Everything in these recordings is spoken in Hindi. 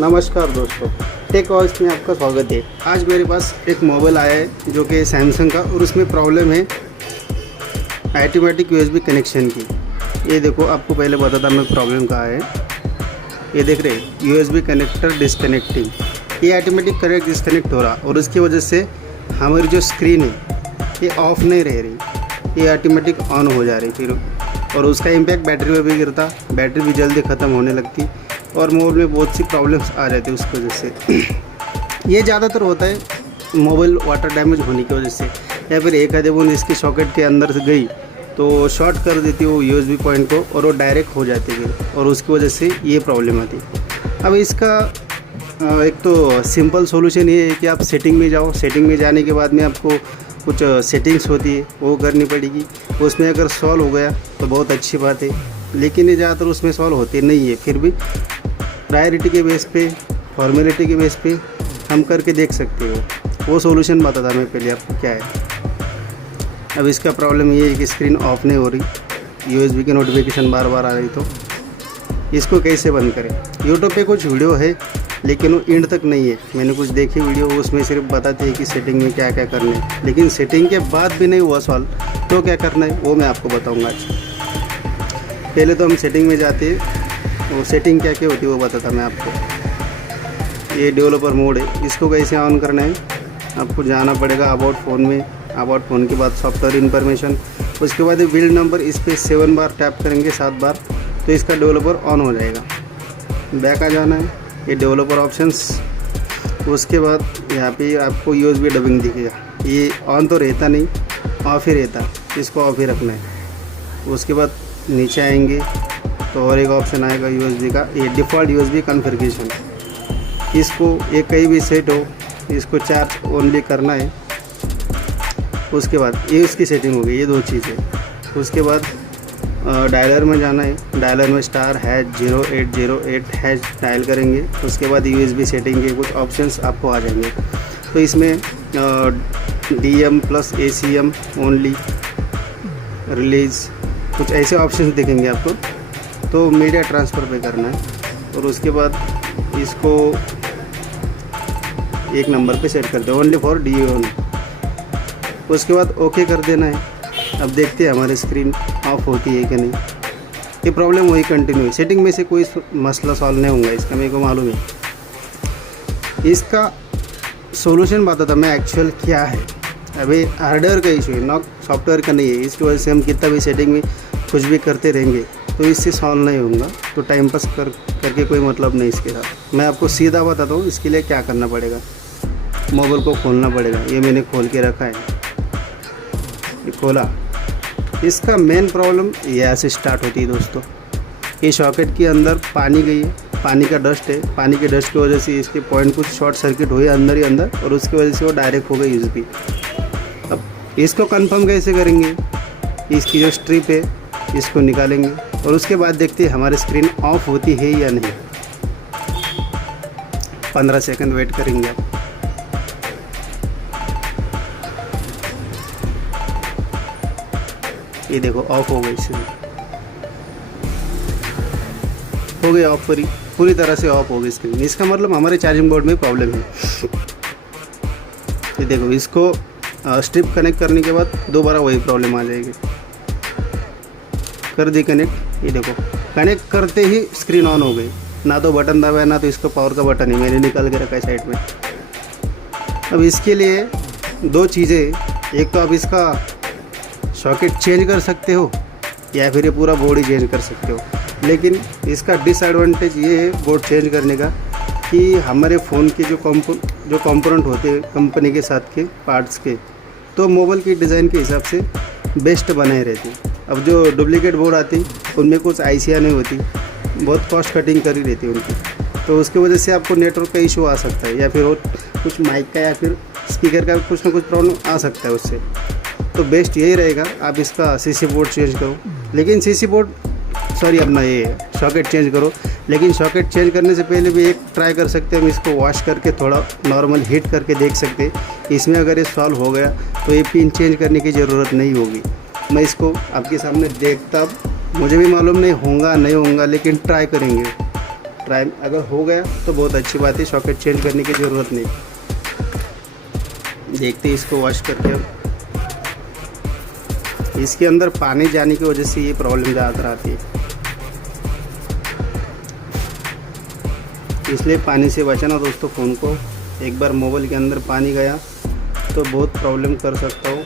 नमस्कार दोस्तों, टेक वॉइस में आपका स्वागत है। आज मेरे पास एक मोबाइल आया है जो कि सैमसंग का, और उसमें प्रॉब्लम है ऑटोमेटिक यूएसबी कनेक्शन की। ये देखो, आपको पहले बताता मैं प्रॉब्लम कहाँ है। ये देख रहे यूएसबी कनेक्टर डिस्कनेक्टिंग, ये ऑटोमेटिक कनेक्ट डिस्कनेक्ट हो रहा, और उसकी वजह से हमारी जो स्क्रीन है ये ऑफ नहीं रह रही, ये ऑटोमेटिक ऑन हो जा रही फिर, और उसका इम्पैक्ट बैटरी में भी गिरता, बैटरी भी जल्दी ख़त्म होने लगती, और मोबाइल में बहुत सी प्रॉब्लम्स आ जाती है उसकी वजह से। ये ज़्यादातर होता है मोबाइल वाटर डैमेज होने की वजह से, या फिर एक आधे बूंद इसकी सॉकेट के अंदर से गई तो शॉर्ट कर देती है वो यूएसबी पॉइंट को, और वो डायरेक्ट हो जाती है, और उसकी वजह से ये प्रॉब्लम आती है। अब इसका एक तो सिंपल सॉल्यूशन ये है कि आप सेटिंग में जाओ। सेटिंग में जाने के बाद में आपको कुछ सेटिंग्स होती है वो करनी पड़ेगी। उसमें अगर सॉल्व हो गया तो बहुत अच्छी बात है, लेकिन ये ज़्यादातर उसमें सॉल्व होते नहीं है। फिर भी प्रायोरिटी के बेस पे, फॉर्मेलिटी के बेस पे हम करके देख सकते हो। वो सॉल्यूशन बताता मैं पहले आपको क्या है। अब इसका प्रॉब्लम ये है कि स्क्रीन ऑफ नहीं हो रही, यूएसबी की नोटिफिकेशन बार बार आ रही, तो इसको कैसे बंद करें। यूट्यूब पे कुछ वीडियो है लेकिन वो एंड तक नहीं है। मैंने कुछ देखी वीडियो, उसमें सिर्फ बताते हैं कि सेटिंग में क्या क्या करना है, लेकिन सेटिंग के बाद भी नहीं हुआ सॉल्व तो क्या करना है वो मैं आपको बताऊँगा आज। पहले तो हम सेटिंग में जाते हैं, वो सेटिंग क्या क्या होती है वो बताता मैं आपको। ये डेवलपर मोड है, इसको कैसे ऑन करना है। आपको जाना पड़ेगा अबाउट फ़ोन में, अबाउट फ़ोन के बाद सॉफ्टवेयर इन्फॉर्मेशन, उसके बाद बिल्ड नंबर, इस पर 7 बार टैप करेंगे, 7 बार, तो इसका डेवलपर ऑन हो जाएगा। बैक आ जाना है, ये डेवलपर ऑप्शंस, उसके बाद यहाँ पे आपको यूएसबी डबिंग दिखेगा। ये ऑन तो रहता नहीं, ऑफ ही रहता, इसको ऑफ ही रखना है। उसके बाद नीचे आएंगे तो और एक ऑप्शन आएगा यूएसबी का, ये डिफ़ॉल्ट यूएसबी कॉन्फ़िगरेशन। इसको ये कहीं भी सेट हो, इसको चार्ज ओनली करना है। उसके बाद ये उसकी सेटिंग हो गई, ये 2 चीज़ें। उसके बाद डायलर में जाना है, डायलर में *0808# डायल करेंगे। उसके बाद यूएसबी सेटिंग के कुछ ऑप्शंस आपको आ जाएंगे। तो इसमें DM plus ACM only, release, कुछ ऐसे ऑप्शंस दिखेंगे आपको। तो मीडिया ट्रांसफ़र पे करना है, और उसके बाद इसको 1 नंबर पे सेट कर दो, ओनली फॉर DO। उसके बाद ओके कर देना है। अब देखते हैं हमारी स्क्रीन ऑफ होती है कि नहीं। ये प्रॉब्लम वही कंटिन्यू है, सेटिंग में से कोई मसला सॉल्व नहीं होगा इसका, मेरे को मालूम है। इसका सॉल्यूशन बताता मैं एक्चुअल क्या है। अभी हार्डवेयर का इशू है, नॉट सॉफ्टवेयर का नहीं है। इसकी वजह से हम कितना भी सेटिंग में कुछ भी करते रहेंगे तो इससे सॉल्व नहीं होगा, तो टाइम पास करके कोई मतलब नहीं इसके साथ। मैं आपको सीधा बताता हूँ इसके लिए क्या करना पड़ेगा। मोबाइल को खोलना पड़ेगा, ये मैंने खोल के रखा है, ये खोला। इसका मेन प्रॉब्लम यहाँ से स्टार्ट होती है दोस्तों। ये सॉकेट के अंदर पानी गई है, पानी का डस्ट है, पानी के डस्ट की वजह से इसके पॉइंट कुछ शॉर्ट सर्किट हुए अंदर ही अंदर, और उसकी वजह से वो डायरेक्ट हो गई यूएसबी। अब इसको कंफर्म कैसे करेंगे, इसकी जो स्ट्रिप है इसको निकालेंगे, और उसके बाद देखते हैं हमारी स्क्रीन ऑफ होती है या नहीं। 15 सेकंड वेट करेंगे आप। ये देखो ऑफ हो गई, हो गई ऑफ, पूरी तरह से ऑफ हो गई स्क्रीन। इसका मतलब हमारे चार्जिंग बोर्ड में प्रॉब्लम है। ये देखो, इसको स्ट्रिप कनेक्ट करने के बाद दोबारा वही प्रॉब्लम आ जाएगी। कर दी कनेक्ट, ये देखो कनेक्ट करते ही स्क्रीन ऑन हो गई। ना तो बटन दबाया, ना तो इसको पावर का बटन है, मैंने निकाल के रखा है साइड में। अब इसके लिए 2 चीज़ें, एक तो आप इसका सॉकेट चेंज कर सकते हो, या फिर ये पूरा बोर्ड ही चेंज कर सकते हो। लेकिन इसका डिसएडवांटेज ये है बोर्ड चेंज करने का, कि हमारे फ़ोन के जो कंपोनेंट होते हैं कंपनी के साथ के पार्ट्स के, तो मोबाइल की डिज़ाइन के हिसाब से बेस्ट बनाए रहते हैं। अब जो डुप्लीकेट बोर्ड आती उनमें कुछ आईसियाँ नहीं होती, बहुत कॉस्ट कटिंग करी रहती है उनकी, तो उसकी वजह से आपको नेटवर्क का इशू आ सकता है, या फिर और कुछ माइक का या फिर स्पीकर का कुछ ना कुछ प्रॉब्लम आ सकता है उससे। तो बेस्ट यही रहेगा आप इसका सीसी बोर्ड चेंज करो। लेकिन सीसी बोर्ड अपना ये सॉकेट चेंज करो। लेकिन सॉकेट चेंज करने से पहले भी एक ट्राई कर सकते हैं, हम इसको वॉश करके थोड़ा नॉर्मल हीट करके देख सकते हैं। इसमें अगर ये सॉल्व हो गया तो ये पिन चेंज करने की ज़रूरत नहीं होगी। मैं इसको आपके सामने देखता, मुझे भी मालूम नहीं होगा नहीं होगा, लेकिन ट्राई करेंगे। ट्राई अगर हो गया तो बहुत अच्छी बात है, सॉकेट चेंज करने की ज़रूरत नहीं। देखते हैं इसको वॉश करके। अब इसके अंदर पानी जाने की वजह से ये प्रॉब्लम ज़्यादातर आती है, इसलिए पानी से बचाना दोस्तों फ़ोन को। एक बार मोबाइल के अंदर पानी गया तो बहुत प्रॉब्लम कर सकता हो।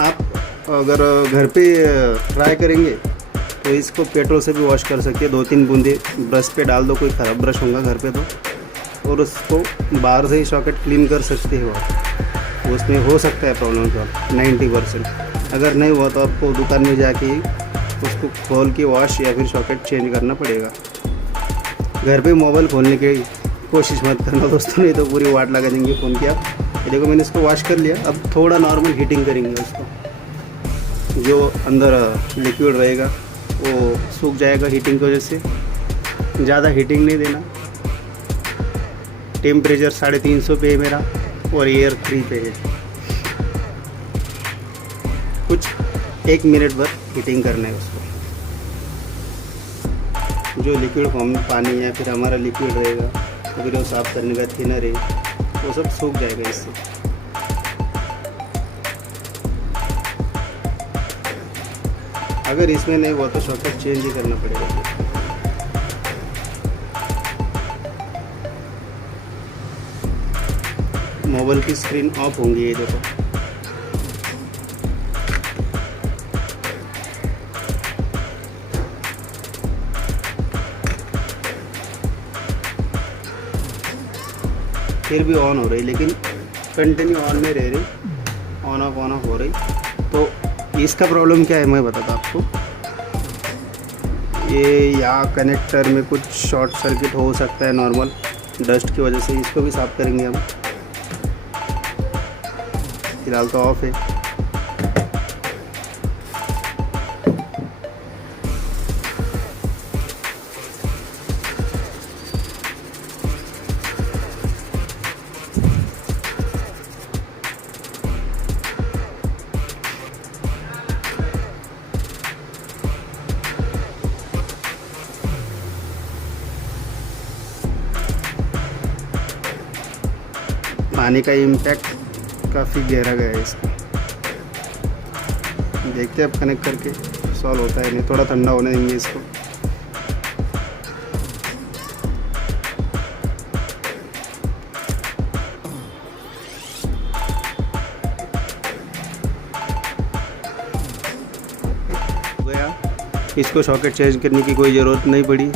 आप अगर घर पे ट्राई करेंगे तो इसको पेट्रोल से भी वॉश कर सकते हैं। 2-3 बूंदे ब्रश पे डाल दो, कोई ख़राब ब्रश होगा घर पे तो, और उसको बाहर से ही सॉकेट क्लीन कर सकते हो आप। उसमें हो सकता है प्रॉब्लम सॉल्व 90%। अगर नहीं हुआ तो आपको दुकान में जाके उसको खोल के वॉश या फिर सॉकेट चेंज करना पड़ेगा। घर पे मोबाइल खोलने की कोशिश मत करना दोस्तों, नहीं तो पूरी वाट लगा देंगे फ़ोन की आप। ये देखो मैंने इसको वॉश कर लिया। अब थोड़ा नॉर्मल हीटिंग करेंगे उसको, जो अंदर लिक्विड रहेगा वो सूख जाएगा हीटिंग की वजह से। ज़्यादा हीटिंग नहीं देना। टेम्परेचर 350 पे है मेरा और एयर 3 पे है। कुछ 1 मिनट भर हीटिंग करना है उसको। जो लिक्विड फॉर्म में पानी या फिर हमारा लिक्विड रहेगा तो फिर वो साफ़ करने का थिनर है वो सब सूख जाएगा इससे। अगर इसमें नहीं हुआ तो सॉकेट चेंज ही करना पड़ेगा। मोबाइल की स्क्रीन ऑफ होंगी, ये देखो। फिर भी ऑन हो रही, लेकिन कंटिन्यू ऑन में रह रही, ऑन ऑफ हो रही। तो इसका प्रॉब्लम क्या है मैं बताता आपको। ये यहाँ कनेक्टर में कुछ शॉर्ट सर्किट हो सकता है नॉर्मल डस्ट की वजह से। इसको भी साफ़ करेंगे हम। फिलहाल तो ऑफ है। पानी का इम्पैक्ट काफ़ी गहरा गया है इसका। देखते हैं अब कनेक्ट करके सॉल्व होता है नहीं। थोड़ा ठंडा होने देंगे इसको। गया, इसको सॉकेट चेंज करने की कोई ज़रूरत नहीं पड़ी।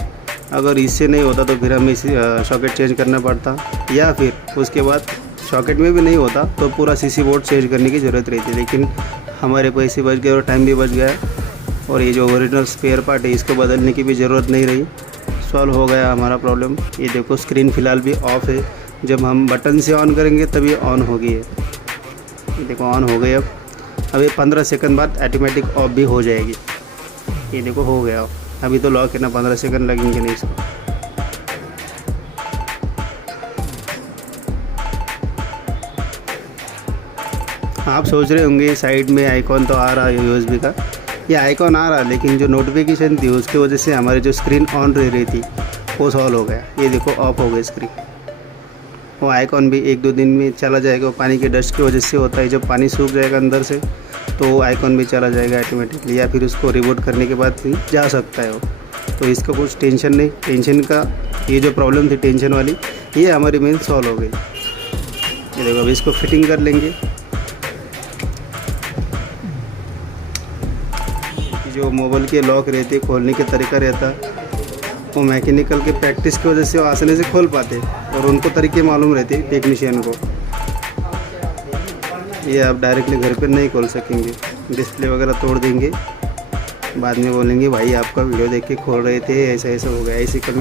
अगर इससे नहीं होता तो फिर हमें इसी सॉकेट चेंज करना पड़ता, या फिर उसके बाद सॉकेट में भी नहीं होता तो पूरा सीसी बोर्ड चेंज करने की ज़रूरत रहती। लेकिन हमारे पैसे बच गए और टाइम भी बच गया, और ये जो ओरिजिनल स्पेयर पार्ट है इसको बदलने की भी ज़रूरत नहीं रही। सॉल्व हो गया हमारा प्रॉब्लम। ये देखो स्क्रीन फ़िलहाल भी ऑफ है। जब हम बटन से ऑन करेंगे तभी ऑन होगी है। ये देखो ऑन हो गई। अब ये 15 सेकंड बाद ऑटोमेटिक ऑफ भी हो जाएगी। ये देखो हो गया। अभी तो लॉक है ना, 15 सेकंड लगेंगे नहीं इसको। आप सोच रहे होंगे साइड में आइकॉन तो आ रहा है यूएसबी का। ये आइकॉन आ रहा, लेकिन जो नोटिफिकेशन थी उसकी वजह से हमारी जो स्क्रीन ऑन रह रही थी वो सॉल्व हो गया। ये देखो ऑफ हो गई स्क्रीन। वो आइकॉन भी 1-2 दिन में चला जाएगा। वो पानी की डस्ट की वजह से होता है। जब पानी सूख जाएगा अंदर से तो आइकॉन भी चला जाएगा ऑटोमेटिकली, या फिर उसको रिबूट करने के बाद भी जा सकता है वो। तो इसका कुछ टेंशन नहीं। टेंशन का ये जो प्रॉब्लम थी टेंशन वाली, ये हमारी मेन सॉल्व हो गई। ये देखो अभी इसको फिटिंग कर लेंगे। जो मोबाइल के लॉक रहते खोलने के तरीका रहता, वो मैकेनिकल के प्रैक्टिस की वजह से वो आसानी से खोल पाते, और उनको तरीके मालूम रहते टेक्नीशियन को। ये आप डायरेक्टली घर पे नहीं खोल सकेंगे। डिस्प्ले वगैरह तोड़ देंगे, बाद में बोलेंगे भाई आपका वीडियो देख के खोल रहे थे, ऐसा ऐसा हो गया। ऐसी कमी